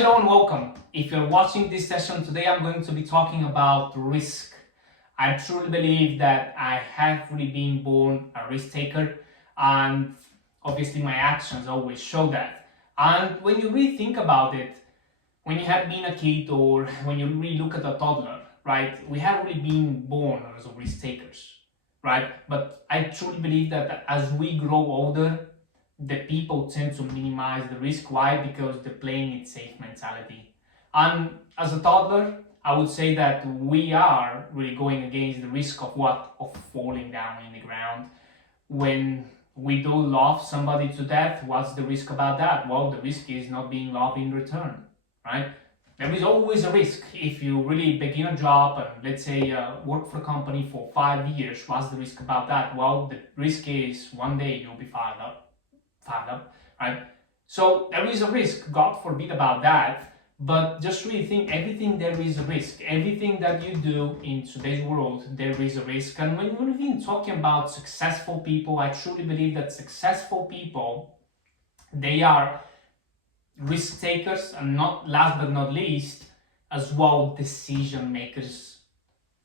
Hello and welcome. If you're watching this session today, I'm going to be talking about risk. I truly believe that I have really been born a risk taker, and obviously my actions always show that. And when you really think about it, when you have been a kid or when you really look at a toddler, right, we have really been born as risk takers, right? But I truly believe that as we grow older, the people tend to minimize the risk. Why? Because they're playing it safe mentality. And as a toddler, I would say that we are really going against the risk of what? Of falling down in the ground. When we do love somebody to death, what's the risk about that? Well, the risk is not being loved in return, right? There is always a risk. If you really begin a job and let's say work for a company for 5 years, what's the risk about that? Well, the risk is one day you'll be fired up, right? So there is a risk, God forbid about that, but just really think everything there is a risk. Everything that you do in today's world, there is a risk. And when we're even talking about successful people, I truly believe that successful people, they are risk takers, and not last but not least, as well, decision makers.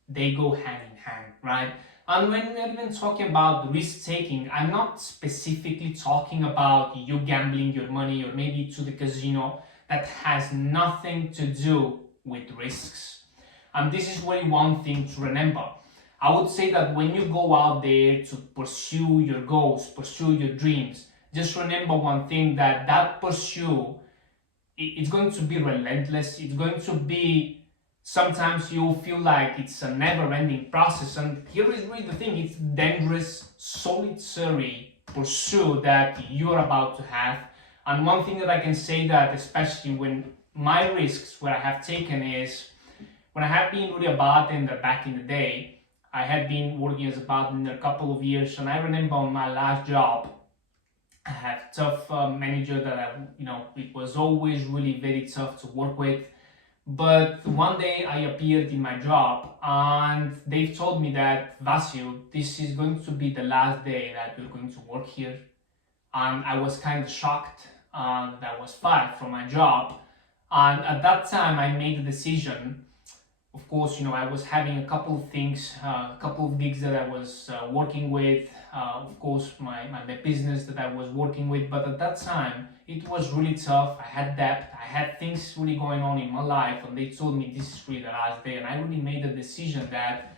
They go hand in hand, right? And when we're even talking about risk taking, I'm not specifically talking about you gambling your money or maybe to the casino. That has nothing to do with risks. And this is really one thing to remember. I would say that when you go out there to pursue your goals, pursue your dreams, just remember one thing, that that pursuit, it's going to be relentless. It's going to be, sometimes you'll feel like it's a never-ending process. And here is really the thing, it's dangerous, solitary pursuit that you're about to have. And one thing that I can say, that especially when my risks, what I have taken is, when I have been really a bartender back in the day, I had been working as a bartender a couple of years, and I remember on my last job, I had tough manager that it was always really very tough to work with. But one day I appeared in my job and they told me that, Vasil, this is going to be the last day that you're going to work here. And I was kind of shocked that I was fired from my job. And at that time I made a decision. Of course, I was having a couple of things, a couple of gigs that I was working with, of course, the business that I was working with. But at that time, it was really tough. I had debt, I had things really going on in my life, and they told me this is really the last day. And I really made a decision that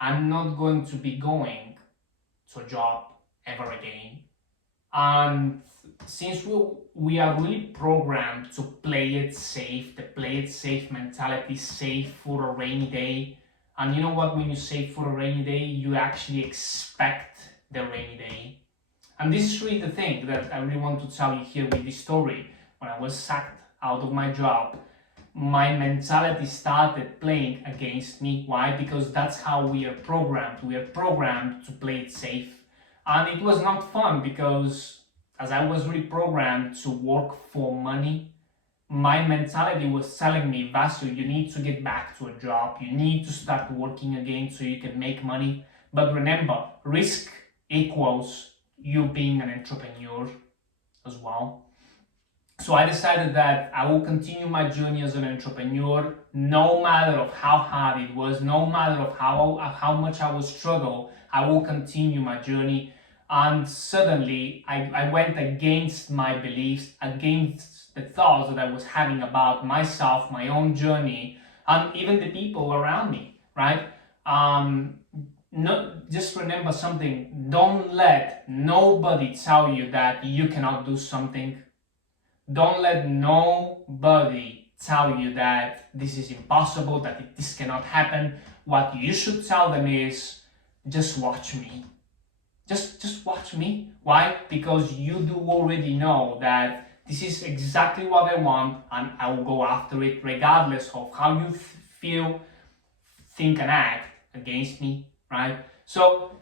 I'm not going to be going to a job ever again. And since we are really programmed to play it safe, the play it safe mentality, save for a rainy day. And you know what, when you save for a rainy day, you actually expect the rainy day. And this is really the thing that I really want to tell you here with this story. When I was sacked out of my job, my mentality started playing against me. Why? Because that's how we are programmed. We are programmed to play it safe. And it was not fun because as I was really programmed to work for money, my mentality was telling me, Vasu, you need to get back to a job. You need to start working again so you can make money. But remember, risk equals you being an entrepreneur as well. So I decided that I will continue my journey as an entrepreneur, no matter of how hard it was, no matter of how much I will struggle, I will continue my journey. And suddenly I went against my beliefs, against the thoughts that I was having about myself, my own journey, and even the people around me, right? Just remember something, don't let nobody tell you that you cannot do something. Don't let nobody tell you that this is impossible, that this cannot happen. What you should tell them is, just watch me. Just watch me. Why? Because you do already know that this is exactly what I want and I will go after it regardless of how you feel, think and act against me, right? So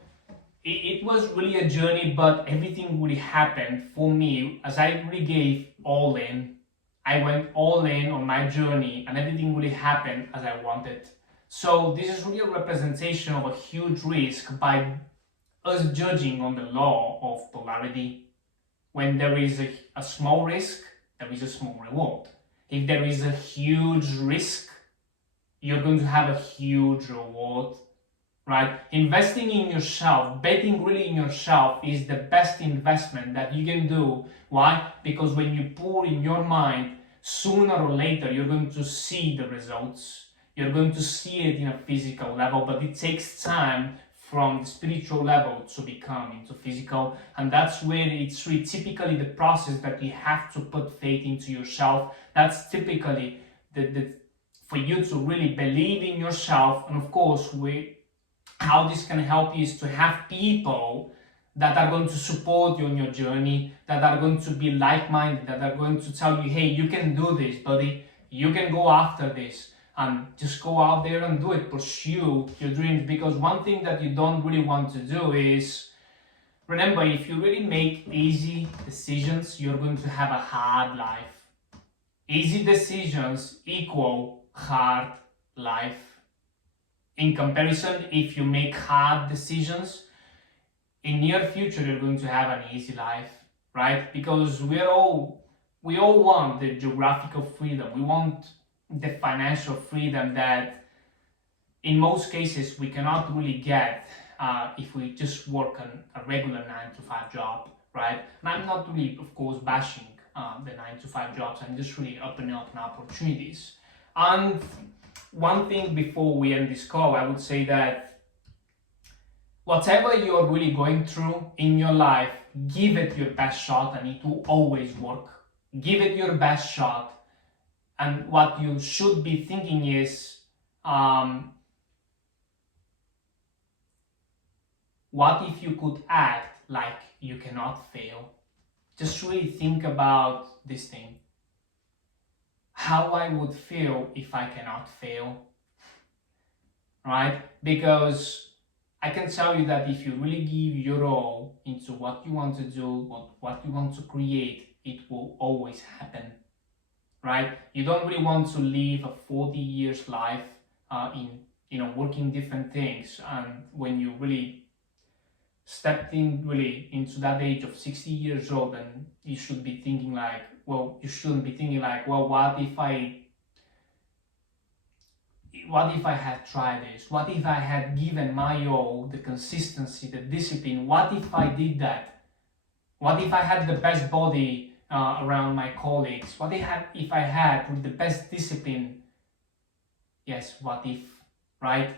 it was really a journey, but everything really happened for me as I really gave all in. I went all in on my journey and everything really happened as I wanted. So this is really a representation of a huge risk by us judging on the law of polarity. When there is a small risk, there is a small reward. If there is a huge risk, you're going to have a huge reward, right? Investing in yourself, betting really in yourself is the best investment that you can do. Why? Because when you pour in your mind, sooner or later you're going to see the results. You're going to see it in a physical level, but it takes time from the spiritual level to become into physical, and that's where it's really typically the process that you have to put faith into yourself. That's typically the for you to really believe in yourself. And of course, how this can help you is to have people that are going to support you on your journey, that are going to be like-minded, that are going to tell you, hey, you can do this, buddy, you can go after this, and just go out there and do it, pursue your dreams. Because one thing that you don't really want to do is, remember, if you really make easy decisions, you're going to have a hard life. Easy decisions equal hard life. In comparison, if you make hard decisions, in near future you're going to have an easy life, right? Because we all want the geographical freedom. We want the financial freedom that in most cases we cannot really get if we just work on a regular 9-to-5 job, right? And I'm not really, of course, bashing the 9-to-5 jobs. I'm just really opening up opportunities. And one thing before we end this call, I would say that whatever you're really going through in your life, give it your best shot, and it will always work. Give it your best shot. And what you should be thinking is, what if you could act like you cannot fail? Just really think about this thing. How I would feel if I cannot fail, right? Because I can tell you that if you really give your all into what you want to do, what you want to create, it will always happen, right? You don't really want to live a 40 years life working different things, and when you really stepped in really into that age of 60 years old, and you should be thinking like, well, you shouldn't be thinking like, well, what if I had tried this? What if I had given my all, the consistency, the discipline? What if I did that? What if I had the best body around my colleagues? What if I had the best discipline? Yes, what if, right?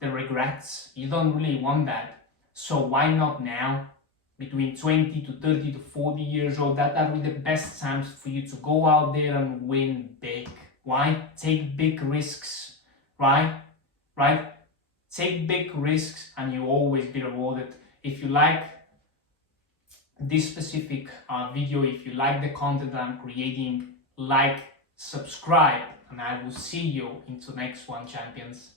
The regrets, you don't really want that. So why not now? Between 20 to 30 to 40 years old, that are really the best times for you to go out there and win big. Why? Take big risks, right? Take big risks and you always be rewarded. If you like this specific video, if you like the content that I'm creating, like, subscribe, and I will see you into the next one, champions.